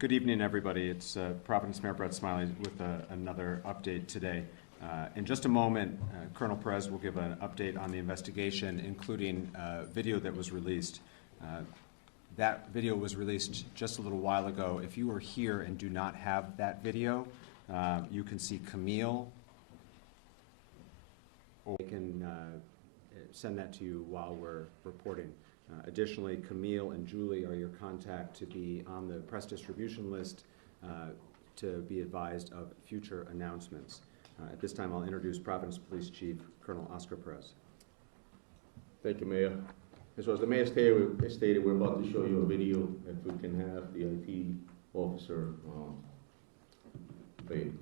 Good evening, everybody. It's Providence Mayor Brett Smiley with another update today. In just a moment, Colonel Perez will give an update on the investigation, including video that was released. That video was released just a little while ago. If you are here and do not have that video, you can see Camille, or I can send that to you while we're reporting. Additionally, Camille and Julie are your contact to be on the press distribution list to be advised of future announcements. At this time, I'll introduce Providence Police Chief Colonel Oscar Perez. Thank you, Mayor. And so as the Mayor stated, we're about to show you a video. If we can have the IT officer play it.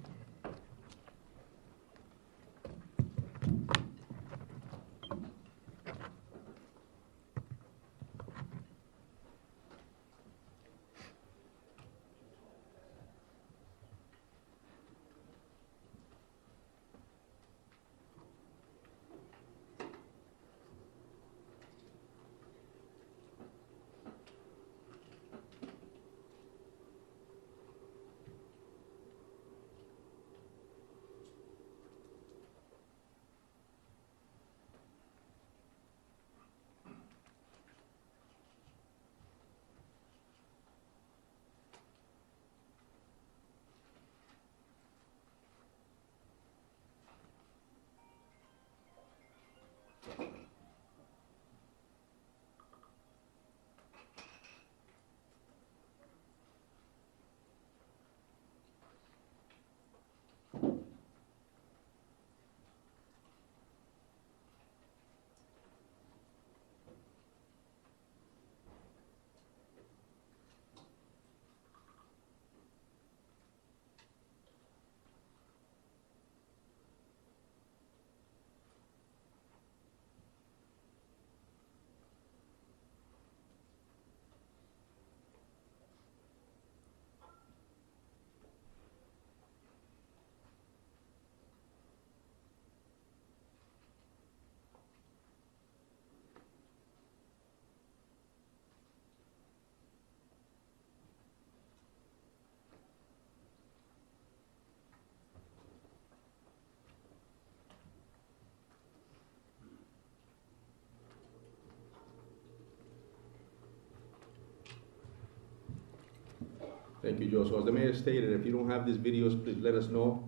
Thank you, Joe. So as the Mayor stated, if you don't have these videos, please let us know.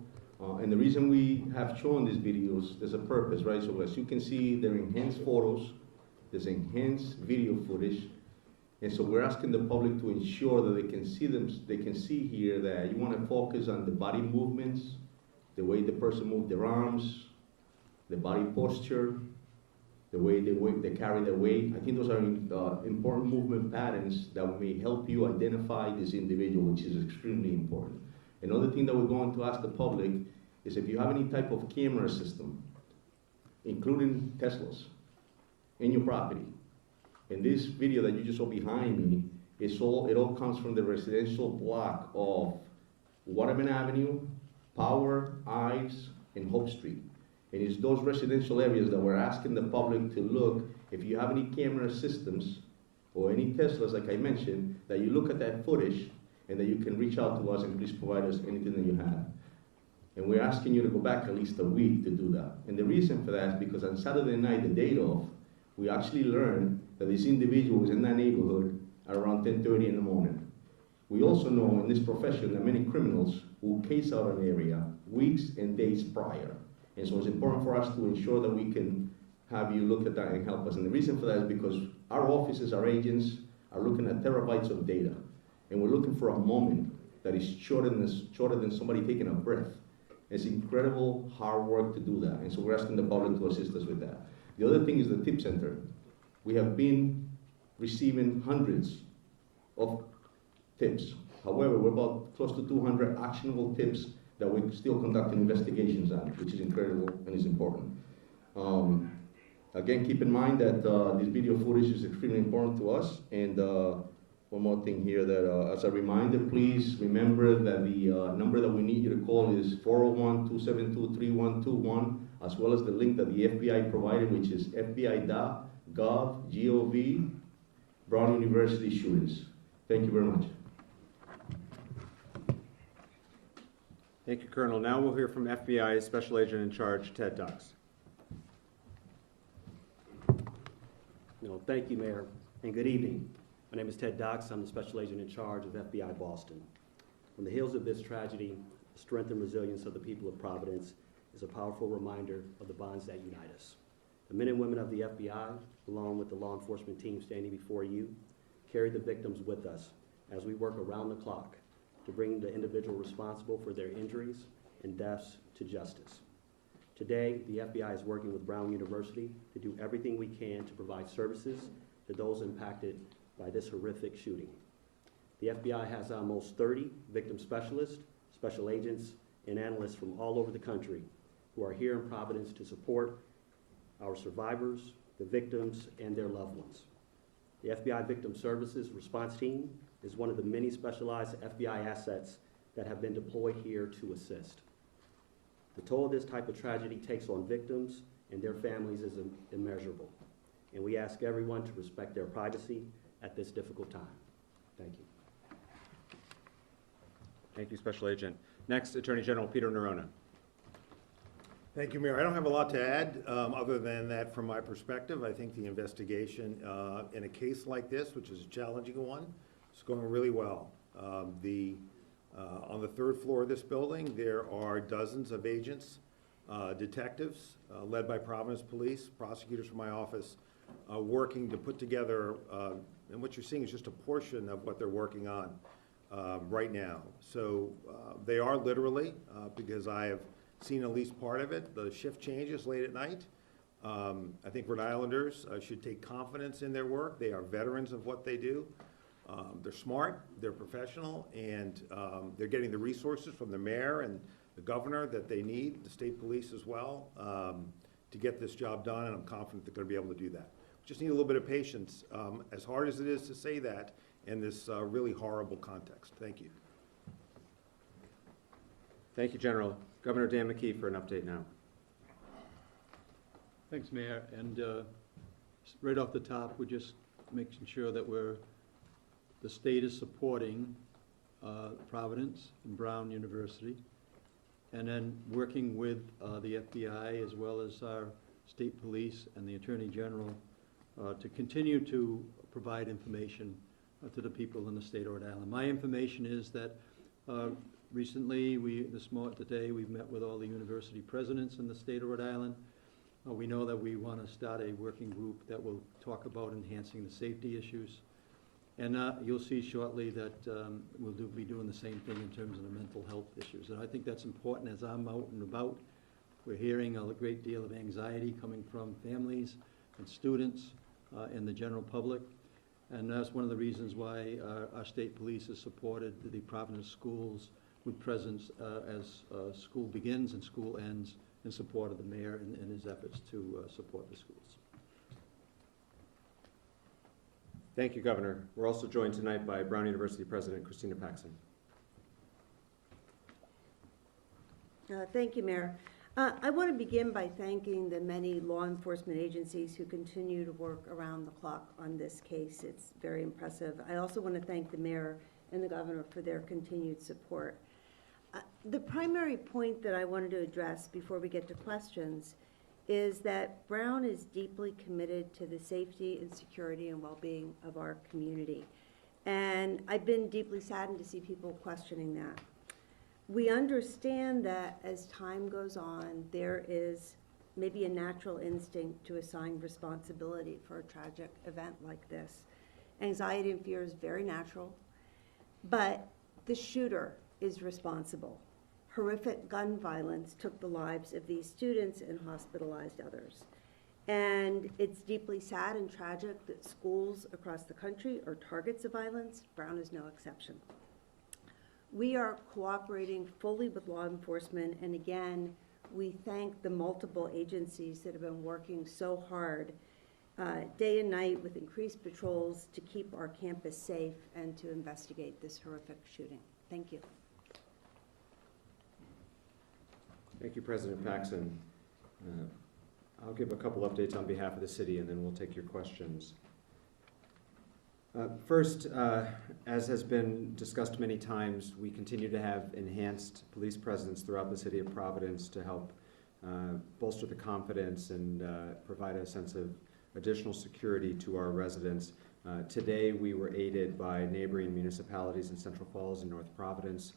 And the reason we have shown these videos, there's a purpose, right? So as you can see, they're enhanced photos, there's enhanced video footage. And so we're asking the public to ensure that they can see here that you want to focus on the body movements, the way the person moved their arms, the body posture, the way they carry their weight. I think those are important movement patterns that may help you identify this individual, which is extremely important. Another thing that we're going to ask the public is if you have any type of camera system, including Teslas, in your property. And this video that you just saw behind me, it all comes from the residential block of Waterman Avenue, Power, Ives, and Hope Street. And it's those residential areas that we're asking the public to look, if you have any camera systems or any Teslas, like I mentioned, that you look at that footage and that you can reach out to us and please provide us anything that you have. And we're asking you to go back at least a week to do that. And the reason for that is because on Saturday night, the day of, we actually learned that this individual was in that neighborhood at around 10:30 in the morning. We also know in this profession that many criminals will case out an area weeks and days prior. And so it's important for us to ensure that we can have you look at that and help us. And the reason for that is because our offices, our agents, are looking at terabytes of data. And we're looking for a moment that is shorter than somebody taking a breath. It's incredible hard work to do that. And so we're asking the public to assist us with that. The other thing is the tip center. We have been receiving hundreds of tips. However, we're about close to 200 actionable tips that we're still conducting investigations on, which is incredible and is important. Again, keep in mind that this video footage is extremely important to us. And one more thing here, that as a reminder, please remember that the number that we need you to call is 401-272-3121, as well as the link that the FBI provided, which is fbi.gov, Brown University shootings. Thank you very much. Thank you, Colonel. Now we'll hear from FBI Special Agent in Charge, Ted Dux. Thank you, Mayor, and good evening. My name is Ted Dux. I'm the Special Agent in Charge of FBI Boston. On the heels of this tragedy, the strength and resilience of the people of Providence is a powerful reminder of the bonds that unite us. The men and women of the FBI, along with the law enforcement team standing before you, carry the victims with us as we work around the clock to bring the individual responsible for their injuries and deaths to justice. Today, the FBI is working with Brown University to do everything we can to provide services to those impacted by this horrific shooting. The FBI has almost 30 victim specialists, special agents, and analysts from all over the country who are here in Providence to support our survivors, the victims, and their loved ones. The FBI Victim Services Response Team is one of the many specialized FBI assets that have been deployed here to assist. The toll this type of tragedy takes on victims and their families is immeasurable, and we ask everyone to respect their privacy at this difficult time. Thank you. Thank you, Special Agent. Next, Attorney General Peter Nerona. Thank you, Mayor. I don't have a lot to add other than that from my perspective. I think the investigation in a case like this, which is a challenging one, is going really well. On the third floor of this building, there are dozens of agents, detectives, led by Providence Police, prosecutors from my office, working to put together, and what you're seeing is just a portion of what they're working on right now. So they are literally, because I have seen at least part of it, the shift changes late at night. I think Rhode Islanders should take confidence in their work. They are veterans of what they do. They're smart, they're professional, and they're getting the resources from the mayor and the governor that they need, the state police as well, to get this job done, and I'm confident they're going to be able to do that. Just need a little bit of patience, as hard as it is to say that in this really horrible context. Thank you. Thank you, General. Governor Dan McKee for an update now. Thanks, Mayor. And right off the top, we're just making sure that the state is supporting Providence and Brown University, and then working with the FBI as well as our state police and the Attorney General to continue to provide information to the people in the state of Rhode Island. My information is that recently, today, we've met with all the university presidents in the state of Rhode Island. We know that we want to start a working group that will talk about enhancing the safety issues. And you'll see shortly that we'll be doing the same thing in terms of the mental health issues. And I think that's important as I'm out and about. We're hearing a great deal of anxiety coming from families and students and the general public. And that's one of the reasons why our state police has supported the Providence schools with presence as school begins and school ends in support of the mayor and his efforts to support the schools. Thank you, Governor. We're also joined tonight by Brown University President Christina Paxson. Thank you, Mayor. I want to begin by thanking the many law enforcement agencies who continue to work around the clock on this case. It's very impressive. I also want to thank the mayor and the governor for their continued support. The primary point that I wanted to address before we get to questions is that Brown is deeply committed to the safety and security and well-being of our community. And I've been deeply saddened to see people questioning that. We understand that as time goes on, there is maybe a natural instinct to assign responsibility for a tragic event like this. Anxiety and fear is very natural, but the shooter is responsible. Horrific gun violence took the lives of these students and hospitalized others. And it's deeply sad and tragic that schools across the country are targets of violence. Brown is no exception. We are cooperating fully with law enforcement, and again, we thank the multiple agencies that have been working so hard day and night with increased patrols to keep our campus safe and to investigate this horrific shooting. Thank you. Thank you, President Paxson. I'll give a couple updates on behalf of the city, and then we'll take your questions. First, as has been discussed many times, we continue to have enhanced police presence throughout the city of Providence to help bolster the confidence and provide a sense of additional security to our residents. Today, we were aided by neighboring municipalities in Central Falls and North Providence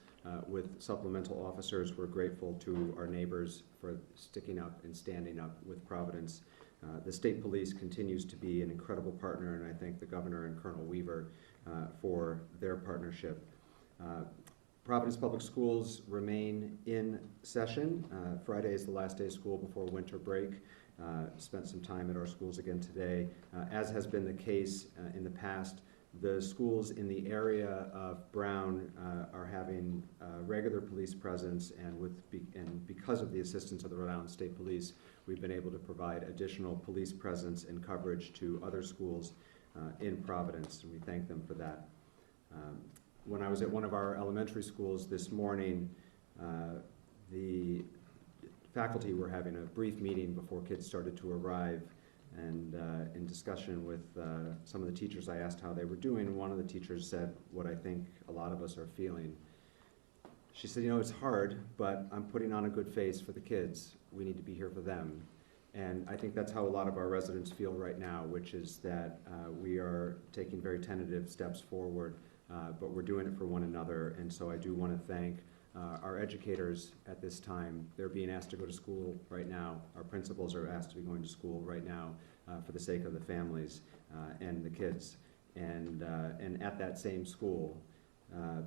with supplemental officers. We're grateful to our neighbors for sticking up and standing up with Providence. The state police continues to be an incredible partner, and I thank the governor and Colonel Weaver for their partnership. Providence Public Schools remain in session. Friday is the last day of school before winter break. Spent some time at our schools again today. As has been the case in the past, the schools in the area of Brown are having regular police presence, and because of the assistance of the Rhode Island State Police, we've been able to provide additional police presence and coverage to other schools in Providence, and we thank them for that. When I was at one of our elementary schools this morning, the faculty were having a brief meeting before kids started to arrive, and in discussion with some of the teachers, I asked how they were doing, and one of the teachers said what I think a lot of us are feeling. She said, it's hard, but I'm putting on a good face for the kids. We need to be here for them. And I think that's how a lot of our residents feel right now, which is that we are taking very tentative steps forward, but we're doing it for one another. And so I do want to thank our educators at this time. They're being asked to go to school right now. Our principals are asked to be going to school right now for the sake of the families and the kids. And at that same school,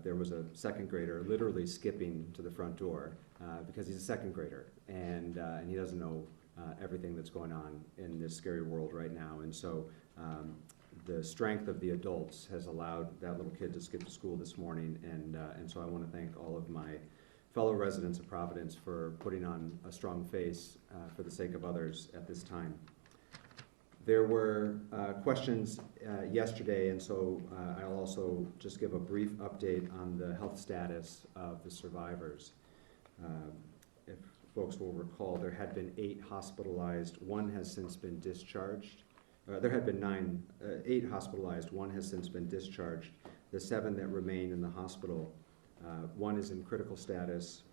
there was a second grader literally skipping to the front door because he's a second grader, and he doesn't know everything that's going on in this scary world right now. And so the strength of the adults has allowed that little kid to skip to school this morning, and so I want to thank all of my fellow residents of Providence for putting on a strong face for the sake of others at this time. There were questions yesterday, and so I'll also just give a brief update on the health status of the survivors. If folks will recall, there had been 8 hospitalized. One has since been discharged. There had been 8 hospitalized. One has since been discharged. The 7 that remain in the hospital, one is in critical status,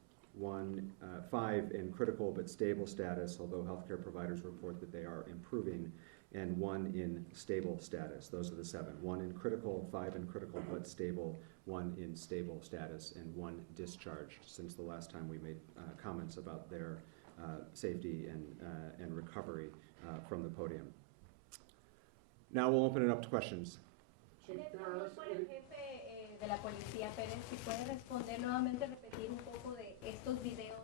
5 in critical but stable status, although healthcare providers report that they are improving, and 1 in stable status. Those are the 7. 1 in critical, 5 in critical but stable, 1 in stable status, and 1 discharged since the last time we made comments about their safety and recovery from the podium. Now we'll open it up to questions. Por el jefe de la policía, Pérez, si puede responder nuevamente, repetir un poco de estos videos,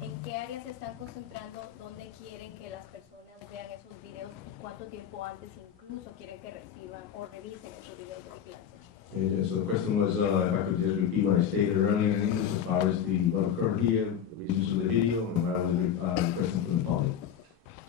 en qué áreas se están concentrando, dónde quieren que las personas vean esos videos, cuánto tiempo antes incluso quieren que reciban o revisen esos videos de vigilancia. So the question was, if I could just repeat what I stated earlier in English as far as what occurred here, the reasons of the video, and what I was requesting from the public.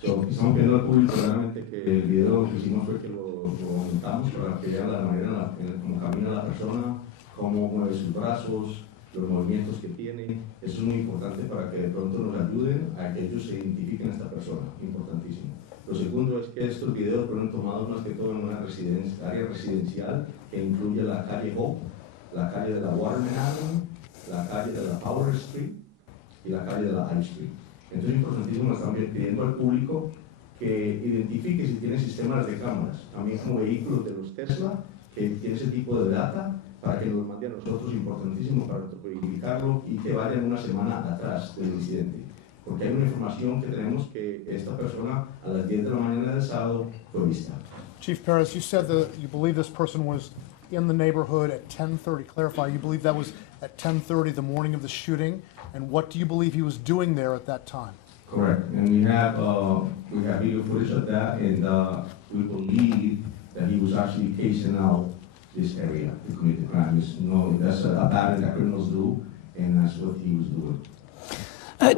So, estamos pidiendo al público realmente que el video que hicimos fue que lo montamos para que vean la manera en cómo camina la persona, cómo mueve sus brazos, los movimientos que tiene. Eso es muy importante para que de pronto nos ayuden a que ellos se identifiquen a esta persona, importantísimo. Lo segundo es que estos videos fueron tomados más que todo en una área residencial que incluye la calle Hope, la calle de la Waterman Avenue, la calle de la Powder Street y la calle de la High Street. Entonces es importantísimo, están pidiendo al público que identifique si tiene sistemas de cámaras, también como vehículos de los Tesla, que tiene ese tipo de data, para que nos mande a nosotros, importantísimo para verificarlo y que vayan una semana atrás del incidente. Porque hay una información que tenemos que esta persona a las 10 de la mañana del sábado fue vista. Chief Perez, you said that you believe this person was in the neighborhood at 10:30. Clarify, you believe that was at 10:30 the morning of the shooting? And what do you believe he was doing there at that time? Correct, and we have video footage of that, and we believe that he was actually casing out this area to commit the crime. That's a pattern that criminals do, and that's what he was doing.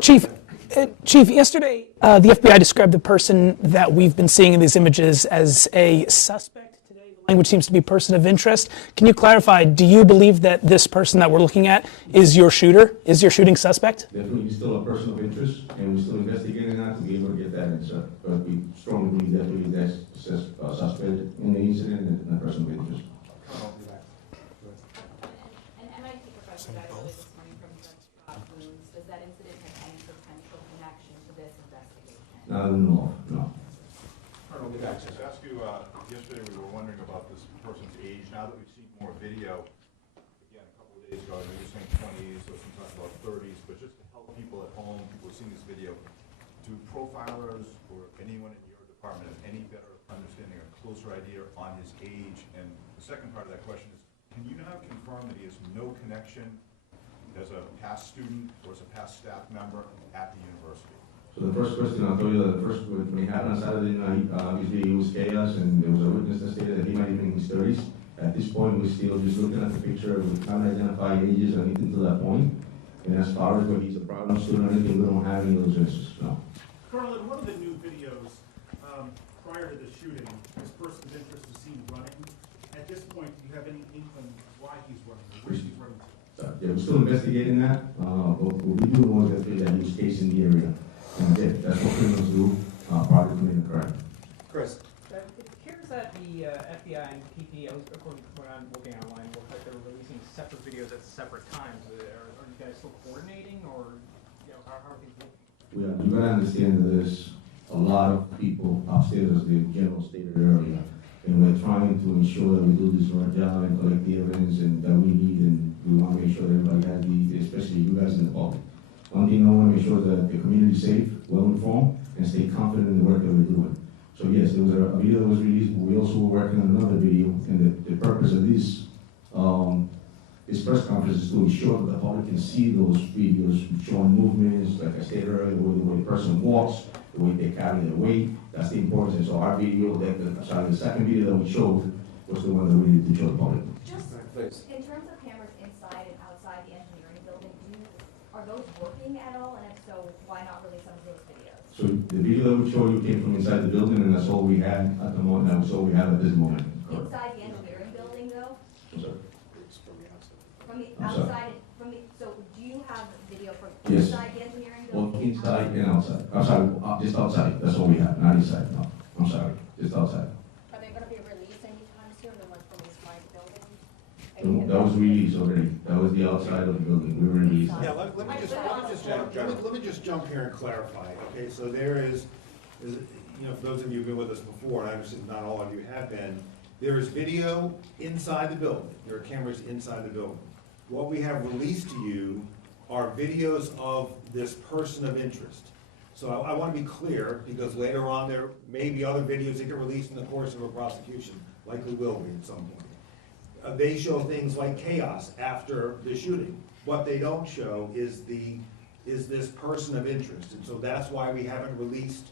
Chief, yesterday the FBI described the person that we've been seeing in these images as a suspect. Today, the language seems to be person of interest. Can you clarify, do you believe that this person that we're looking at is your shooter, is your shooting suspect? Definitely, he's still a person of interest, and we're still investigating that to be able to get that answer. But we strongly believe definitely that's a suspect in the incident and a person of interest. not that we know of, no. Colonel, can I just ask you, yesterday we were wondering about this person's age. Now that we've seen more video, again, a couple of days ago, I know you're saying 20s, or some talk about 30s, but just to help people at home who are seeing this video, do profilers or anyone in your department have any better understanding or closer idea on his age? And the second part of that question is, can you now confirm that he has no connection as a past student or as a past staff member at the university? So the first question, I'll tell you that the first, when it happened on Saturday night, obviously it was chaos, and there was a witness that stated that he might be in his 30s. At this point, we're still just looking at the picture, we can't identify ages or anything to that point. And as far as whether he's a problem student or anything, we don't have any of those answers, no. Colonel, in one of the new videos, prior to the shooting, this person's interest is seen running. At this point, do you have any inkling why he's running, or where he's running to? Yeah, we're still investigating that, but what we do know is that he was cased in the area. And that's what criminals do, prior to committing a crime. Chris? It appears that the FBI and PP, at least according to what I'm looking online, look like they're releasing separate videos at separate times. Are you guys still coordinating, or how are things looking? You gotta understand that there's a lot of people upstairs, as the general stated earlier, and we're trying to ensure that we do this right job and collect the evidence and that we need, and we want to make sure that everybody has especially you guys in the public. One thing I want to make sure that the community is safe, well-informed, and stay confident in the work that we're doing. So yes, there was a video that was released, but we also were working on another video, and the purpose of this press conference is to ensure that the public can see those videos showing movements, like I stated earlier, the way the person walks, the way they carry their weight. That's the importance. So our video, the second video that we showed was the one that we needed to show the public. Just in terms of cameras inside and outside the engineering building, are those working at all? And if so, why not release some of those videos? So the video that we showed you came from inside the building, and that's all we had at the moment. That's all we have at this moment. Inside the engineering building, though? I'm sorry. From the I'm sorry. outside, so do you have video from Yes. inside the engineering Well, building? inside and outside. I'm sorry, just outside. That's all we have, not inside. No, I'm sorry, just outside. Are they gonna be released anytime soon, or like from inside the building? That was released already. That was the outside of the building. We released. Yeah, let me just jump here and clarify, okay? So there is, for those of you who've been with us before, and I understand not all of you have been, there is video inside the building. There are cameras inside the building. What we have released to you are videos of this person of interest. So I want to be clear, because later on there may be other videos that get released in the course of a prosecution, likely will be at some point. They show things like chaos after the shooting. What they don't show is this person of interest, and so that's why we haven't released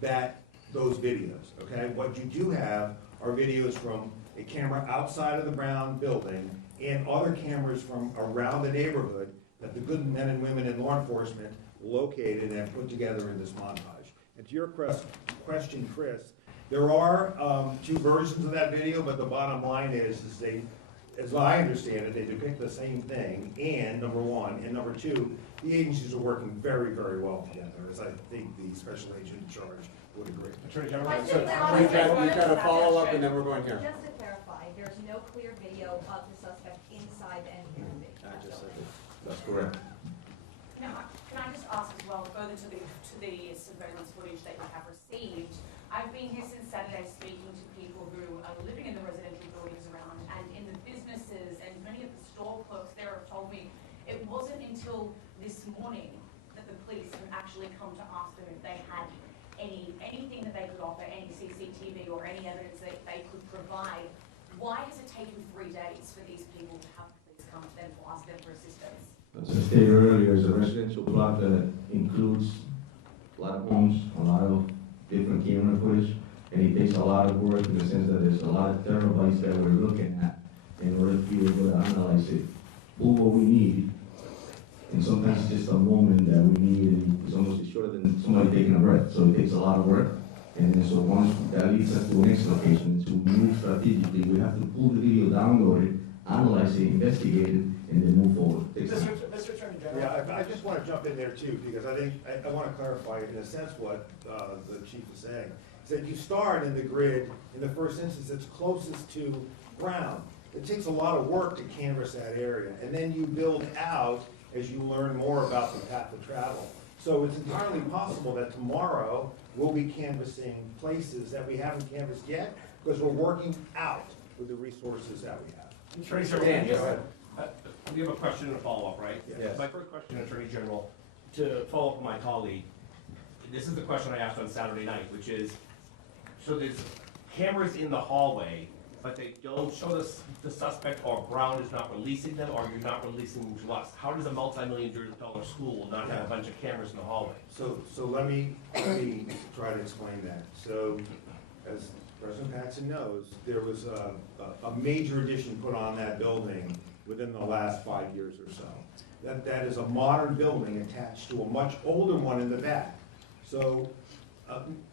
those videos, okay? What you do have are videos from a camera outside of the Brown building and other cameras from around the neighborhood that the good men and women in law enforcement located and put together in this montage. And to your question, Chris, there are two versions of that video, but the bottom line is they, as I understand it, they depict the same thing, and number one, and number two, the agencies are working very, very well together, as I think the special agent in charge would agree. Attorney General, So we've got a follow-up, and then we're going here. Just to clarify, there's no clear video of the suspect inside the engineering building. That's correct. Can I just ask as well, further to the surveillance footage that you have received? I've been here since Saturday speaking to people who are living in the residential buildings around, and in the businesses, and many of the store clerks there have told me it wasn't until this morning that the police have actually come to ask them if they had anything that they could offer, any CCTV or any evidence that they could provide. Why has it taken 3 days for these people to have police come to them to ask them for assistance? As I stated earlier, it's a residential block that includes a lot of homes, a lot of different camera footage, and it takes a lot of work in the sense that there's a lot of terabytes that we're looking at in order to be able to analyze it, pull what we need, and sometimes it's just a moment that we need, and it's almost shorter than somebody taking a breath, so it takes a lot of work. And then so once that leads us to the next location, to move strategically, we have to pull the video, download it, analyze it, investigate it, and then move forward. Mr. Attorney General. Yeah, I just want to jump in there too, because I think, I want to clarify in a sense what the chief is saying. Is that you start in the grid, in the first instance, it's closest to Brown. It takes a lot of work to canvass that area, and then you build out as you learn more about the path of travel. So it's entirely possible that tomorrow we'll be canvassing places that we haven't canvassed yet, because we're working out with the resources that we have. Attorney General, we have a question and a follow-up, right? Yes. My first question, Attorney General, to follow up on my colleague, this is the question I asked on Saturday night, which is, so there's cameras in the hallway, but they don't show the suspect, or Brown is not releasing them, or you're not releasing them to us. How does a multi-million-dollar school not have a bunch of cameras in the hallway? So let me try to explain that. So, as President Paxson knows, there was a major addition put on that building within the last 5 years or so. That is a modern building attached to a much older one in the back. So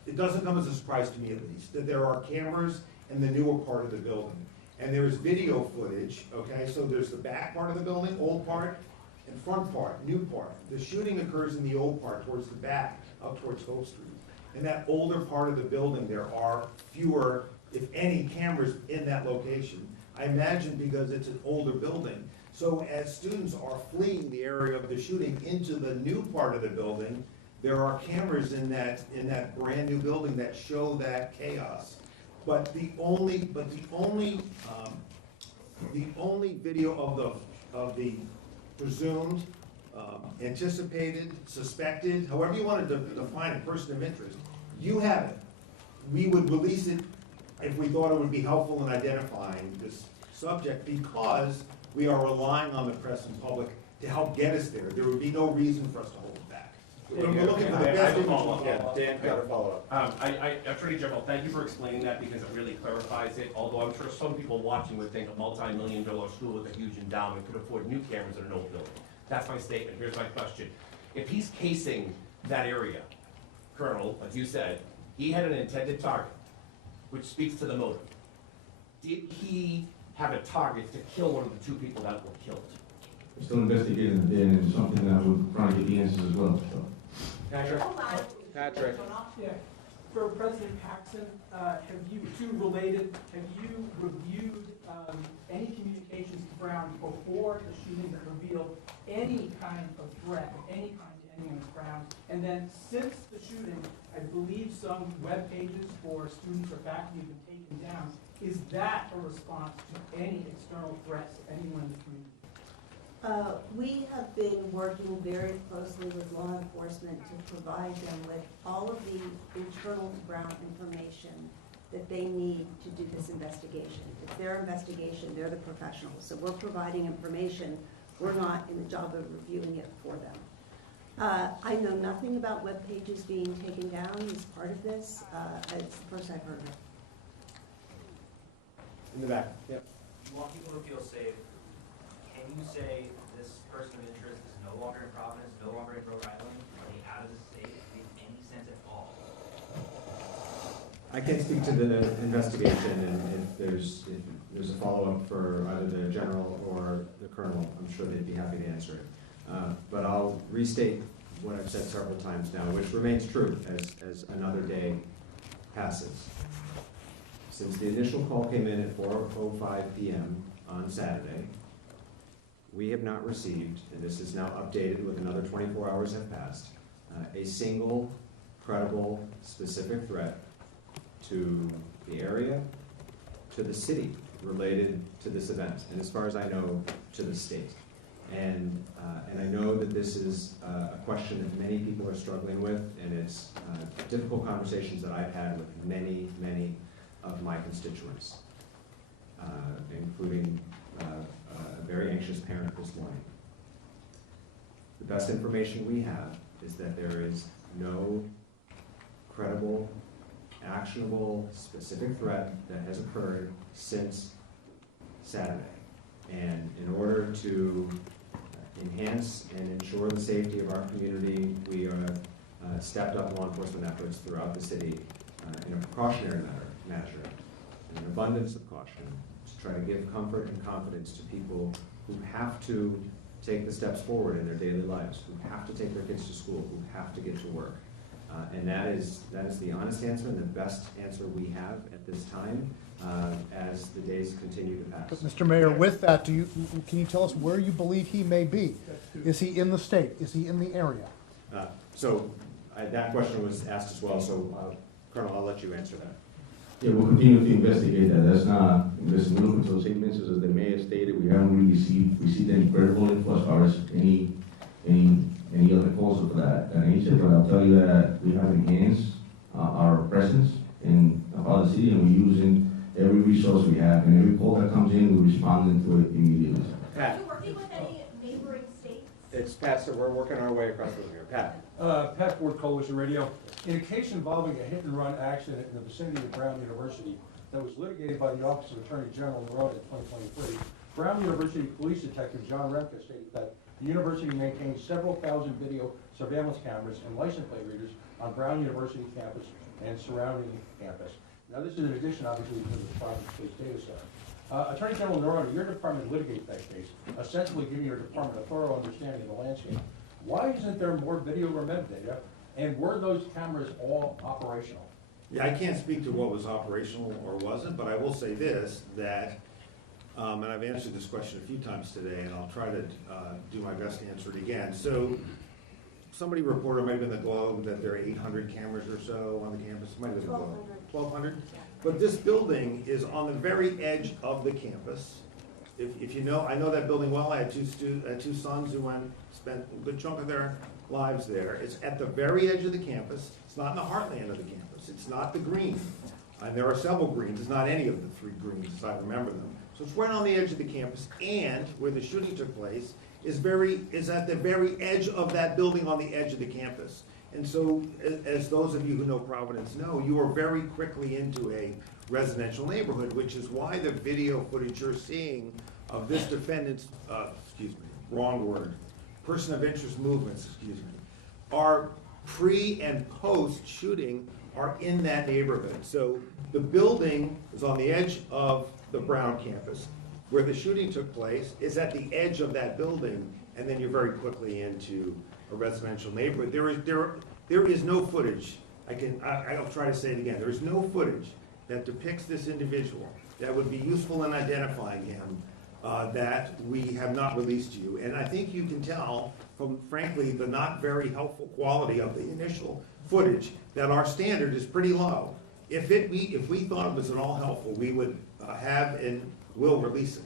it doesn't come as a surprise to me, at least, that there are cameras in the newer part of the building. And there is video footage, okay? So there's the back part of the building, old part, and front part, new part. The shooting occurs in the old part, towards the back, up towards Hope Street. In that older part of the building, there are fewer, if any, cameras in that location. I imagine because it's an older building. So as students are fleeing the area of the shooting into the new part of the building, there are cameras in that brand new building that show that chaos. But the only video of the presumed, anticipated, suspected, however you want to define a person of interest, you have it. We would release it if we thought it would be helpful in identifying this subject, because we are relying on the press and public to help get us there. There would be no reason for us to hold it back. We're looking for the best image we can. Dan, got a follow-up. Attorney General, thank you for explaining that, because it really clarifies it, although I'm sure some people watching would think a multi-million-dollar school with a huge endowment could afford new cameras in an old building. That's my statement. Here's my question. If he's casing that area, Colonel, like you said, he had an intended target, which speaks to the motive. Did he have a target to kill one of the two people that were killed? We're still investigating it, Dan, and something that we're trying to get the answers as well, so. Patrick? Patrick. Yeah. For President Paxson, have you reviewed any communications to Brown before the shooting that revealed any kind of threat of any kind to anyone at Brown? And then since the shooting, I believe some web pages for students or faculty have been taken down. Is that a response to any external threats to anyone in the community? We have been working very closely with law enforcement to provide them with all of the internal Brown information that they need to do this investigation. It's their investigation, they're the professionals, so we're providing information. We're not in the job of reviewing it for them. I know nothing about web pages being taken down as part of this. It's the first I've heard of it. In the back, yep. You want people to feel safe. Can you say this person of interest is no longer in Providence, no longer in Rhode Island? Are they out of the state? Does it make any sense at all? I can't speak to the investigation, and if there's a follow-up for either the general or the colonel, I'm sure they'd be happy to answer it. But I'll restate what I've said several times now, which remains true as another day passes. Since the initial call came in at 4:05 p.m. on Saturday, we have not received, and this is now updated with another 24 hours have passed, a single credible, specific threat to the area, to the city related to this event, and as far as I know, to the state. And I know that this is a question that many people are struggling with, and it's difficult conversations that I've had with many, many of my constituents, including a very anxious parent this morning. The best information we have is that there is no credible, actionable, specific threat that has occurred since Saturday. And in order to enhance and ensure the safety of our community, we are stepped up law enforcement efforts throughout the city in a precautionary measure, in an abundance of caution, to try to give comfort and confidence to people who have to take the steps forward in their daily lives, who have to take their kids to school, who have to get to work. And that is the honest answer and the best answer we have at this time as the days continue to pass. But Mr. Mayor, with that, can you tell us where you believe he may be? Is he in the state? Is he in the area? That question was asked as well, so Colonel, I'll let you answer that. Yeah, we'll continue to investigate that. That's not, listen, we look into those statements, as the mayor stated, we haven't really received any credible info as far as any other calls for that nature, but I'll tell you that we have enhanced our presence in about the city, and we're using every resource we have, and every call that comes in, we're responding to it immediately. Are you working with any neighboring states? It's Pat, so we're working our way across the room here. Pat. Pat Ford, Coalition Radio. In a case involving a hit-and-run accident in the vicinity of Brown University that was litigated by the Office of Attorney General in Rhode in 2023, Brown University Police Detective John Remke stated that the university maintains several thousand video surveillance cameras and license plate readers on Brown University campus and surrounding campus. Now, this is in addition, obviously, to the Providence-based data center. Attorney General Neroni, your department litigates that case, ostensibly giving your department a thorough understanding of the landscape. Why isn't there more video or metadata, and were those cameras all operational? Yeah, I can't speak to what was operational or wasn't, but I will say this, that, and I've answered this question a few times today, and I'll try to do my best to answer it again. So, somebody reported, maybe in the Globe, that there are 800 cameras or so on the campus. Might have been the Globe. 1,200? But this building is on the very edge of the campus. If you know, I know that building well. I had two sons who spent a good chunk of their lives there. It's at the very edge of the campus. It's not in the heartland of the campus. It's not the green. And there are several greens. It's not any of the 3 greens, as I remember them. So it's right on the edge of the campus, and where the shooting took place is at the very edge of that building on the edge of the campus. And so, as those of you who know Providence know, you are very quickly into a residential neighborhood, which is why the video footage you're seeing of this defendant's, wrong word, person of interest movements, are pre and post shooting are in that neighborhood. So the building is on the edge of the Brown campus. Where the shooting took place is at the edge of that building, and then you're very quickly into a residential neighborhood. There is no footage. I'll try to say it again. There is no footage that depicts this individual that would be useful in identifying him that we have not released to you. And I think you can tell from, frankly, the not very helpful quality of the initial footage that our standard is pretty low. If we thought it was at all helpful, we would have and will release it.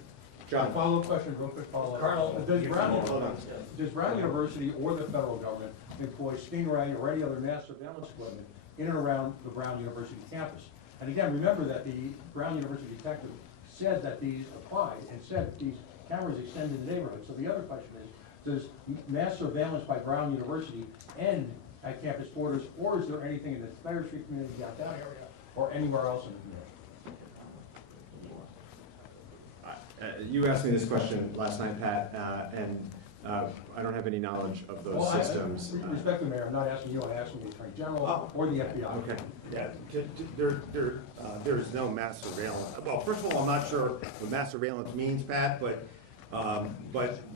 John, follow-up question, real quick follow-up. Colonel, Does Brown University or the federal government employ Stingray or any other mass surveillance equipment in and around the Brown University campus? And again, remember that the Brown University detective said that these applied and said that these cameras extend in the neighborhood. So the other question is, does mass surveillance by Brown University end at campus borders, or is there anything in the Thayer Street community, downtown area, or anywhere else in the community? You asked me this question last night, Pat, and I don't have any knowledge of those systems. Respect the mayor, I'm not asking you, I'm asking the Attorney General or the FBI. Okay. Yeah, there's no mass surveillance. Well, first of all, I'm not sure what mass surveillance means, Pat, but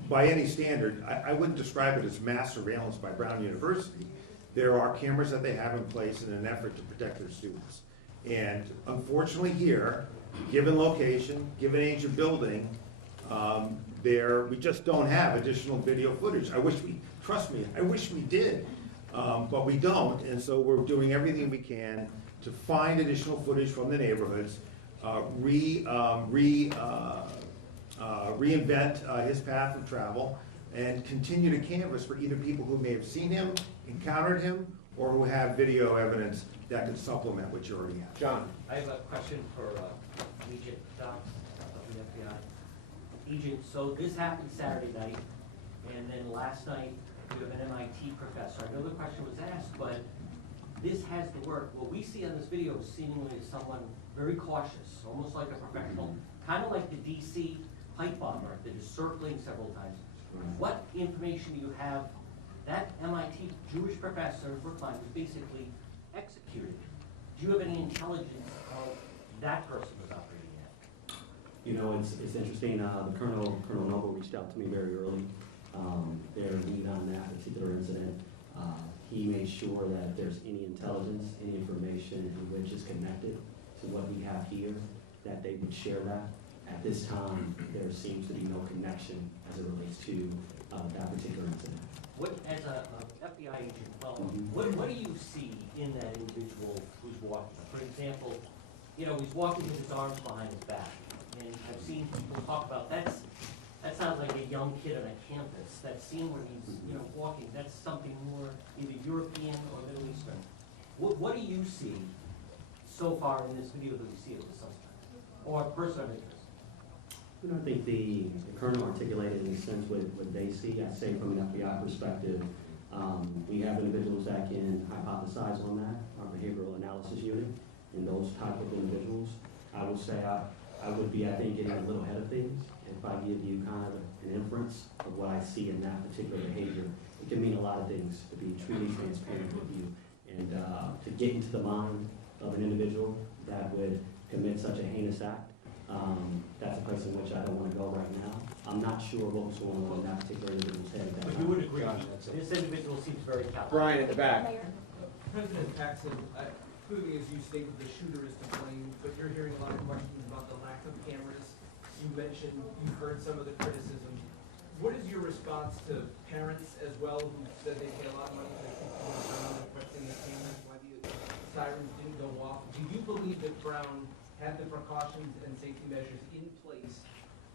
by any standard, I wouldn't describe it as mass surveillance by Brown University. There are cameras that they have in place in an effort to protect their students. And unfortunately here, given location, given age of building, we just don't have additional video footage. Trust me, I wish we did, but we don't, and so we're doing everything we can to find additional footage from the neighborhoods, reinvent his path of travel, and continue to canvass for either people who may have seen him, encountered him, or who have video evidence that could supplement what you already have. John. I have a question for Agent Docs of the FBI. Agent, so this happened Saturday night, and then last night you have an MIT professor. I know the question was asked, but this has to work. What we see on this video seemingly is someone very cautious, almost like a professional, kind of like the DC pipe bomber that is circling several times. What information do you have? That MIT Jewish professor, Brookline, was basically executed. Do you have any intelligence of that person was operating at? You know, it's interesting. Colonel Noble reached out to me very early. Their lead on that particular incident. He made sure that if there's any intelligence, any information in which is connected to what we have here, that they would share that. At this time, there seems to be no connection as it relates to that particular incident. What, as a FBI agent, well, what do you see in that individual who's walking? For example, you know, he's walking with his arms behind his back, and I've seen people talk about that sounds like a young kid on a campus. That scene where he's, you know, walking, that's something more either European or Middle Eastern. What do you see so far in this video that we see of the suspect or person of interest? You know, I think the colonel articulated in a sense what they see. I say from an FBI perspective, we have individuals that can hypothesize on that, our behavioral analysis unit, and those type of individuals. I would say I would be, I think, getting a little ahead of things. If I give you kind of an inference of what I see in that particular behavior, it can mean a lot of things, to be truly transparent with you, and to get into the mind of an individual that would commit such a heinous act. That's a place in which I don't want to go right now. I'm not sure what was going on in that particular individual's head at that But time. you would agree, this individual seems very callous. Brian at the back. President Paxson, clearly as you stated, the shooter is to blame, but you're hearing a lot of questions about the lack of cameras. You mentioned, you've heard some of the criticism. What is your response to parents as well who said they pay a lot of money to keep going around and questioning the cameras, why the sirens didn't go off? Do you believe that Brown had the precautions and safety measures in place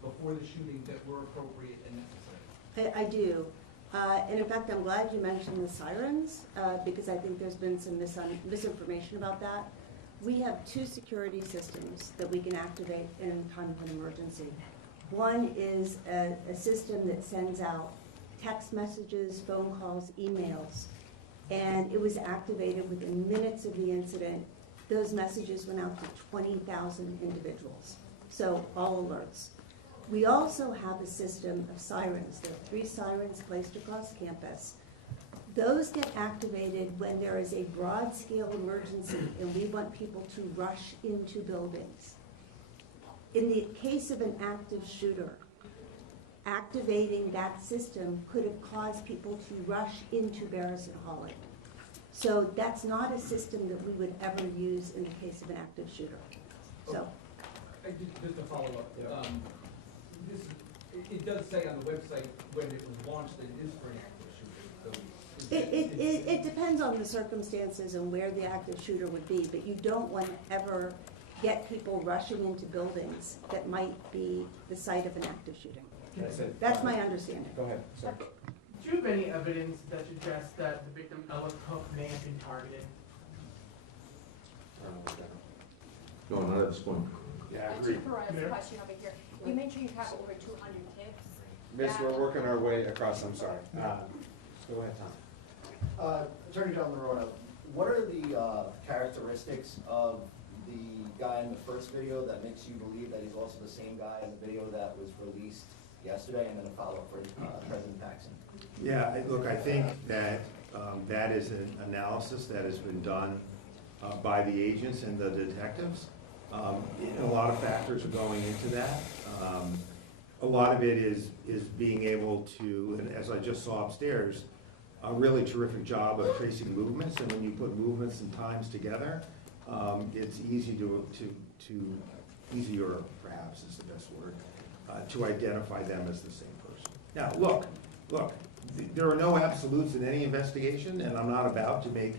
before the shooting that were appropriate and necessary? I do. And in fact, I'm glad you mentioned the sirens, because I think there's been some misinformation about that. We have two security systems that we can activate in time of an emergency. One is a system that sends out text messages, phone calls, emails, and it was activated within minutes of the incident. Those messages went out to 20,000 individuals, so all alerts. We also have a system of sirens. There are 3 sirens placed across campus. Those get activated when there is a broad-scale emergency and we want people to rush into buildings. In the case of an active shooter, activating that system could have caused people to rush into Barris and Hawley. So that's not a system that we would ever use in the case of an active shooter. So, Just to follow up, it does say on the website when it was launched that it is for an active shooter. So it depends on the circumstances and where the active shooter would be, but you don't want to ever get people rushing into buildings that might be the site of an active shooting. That's my understanding. Go ahead, sir. Do you have any evidence that suggests that the victim, Ella Cook, may have been targeted? No, not at this point. Yeah, Chief Perez, question over here. You mentioned you have over 200 tips. Miss, we're working our way across, I'm sorry. Go ahead, Tom. Attorney John Laroda, what are the characteristics of the guy in the first video that makes you believe that he's also the same guy in the video that was released yesterday, and then a follow-up for President Paxson? Yeah, look, I think that that is an analysis that has been done by the agents and the detectives. A lot of factors are going into that. A lot of it is being able to, and as I just saw upstairs, a really terrific job of tracing movements, and when you put movements and times together, it's easy easier perhaps is the best word, to identify them as the same person. Now, look, there are no absolutes in any investigation, and I'm not about to make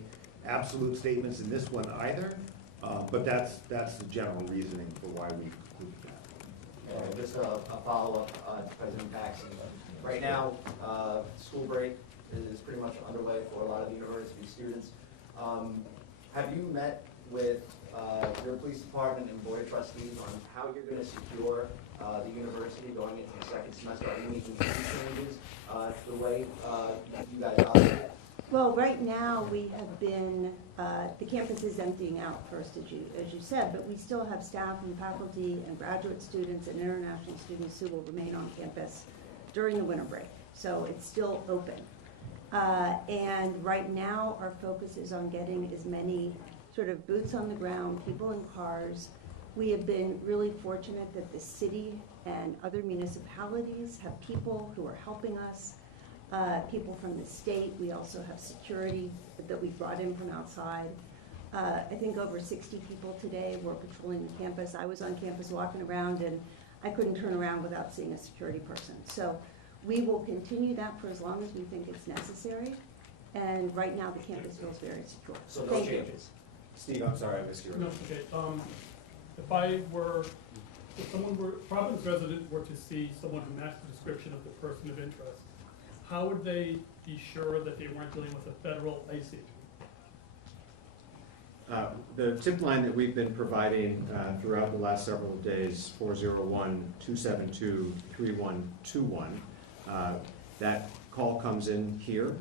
absolute statements in this one either, but that's the general reasoning for why we concluded that. Just a follow-up to President Paxson. Right now, school break is pretty much underway for a lot of the university students. Have you met with your police department and board of trustees on how you're going to secure the university going into the second semester? Are you making any changes to the way you guys operate? Well, right now, we have been, the campus is emptying out first, as you said, but we still have staff and faculty and graduate students and international students who will remain on campus during the winter break. So it's still open. And right now, our focus is on getting as many sort of boots on the ground, people in cars. We have been really fortunate that the city and other municipalities have people who are helping us. People from the state. We also have security that we brought in from outside. I think over 60 people today were patrolling the campus. I was on campus walking around, and I couldn't turn around without seeing a security person. So We will continue that for as long as we think it's necessary, and right now, the campus feels very secure. So no Thank you. changes? Steve, I'm sorry, I missed your. No, okay, if someone were, Providence resident were to see someone who matched the description of the person of interest, how would they be sure that they weren't dealing with a federal ICE agent? The tip line that we've been providing throughout the last several days, 401-272-3121, that call comes in here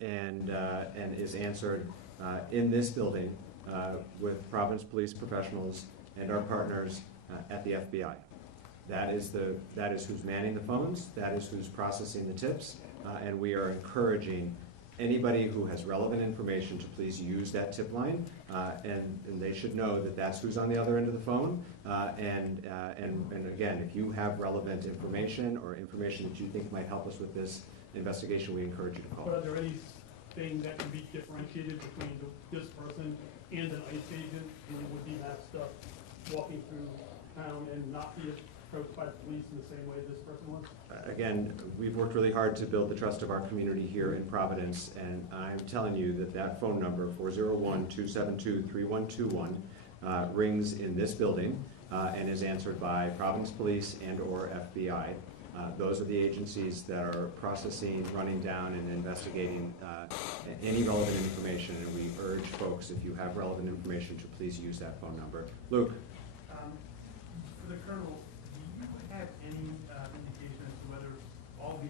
and is answered in this building with Providence Police professionals and our partners at the FBI. That is who's manning the phones, that is who's processing the tips, and we are encouraging anybody who has relevant information to please use that tip line, and they should know that that's who's on the other end of the phone. And again, if you have relevant information or information that you think might help us with this investigation, we encourage you to call. But are there anything that can be differentiated between this person and an ICE agent who would be matched up walking through town and not be approached by the police in the same way this person was? Again, we've worked really hard to build the trust of our community here in Providence, and I'm telling you that that phone number, 401-272-3121, rings in this building and is answered by Providence Police and/or FBI. Those are the agencies that are processing, running down, and investigating any relevant information, and we urge folks, if you have relevant information, to please use that phone number. Luke? For the Colonel, do you have any indication as to whether all the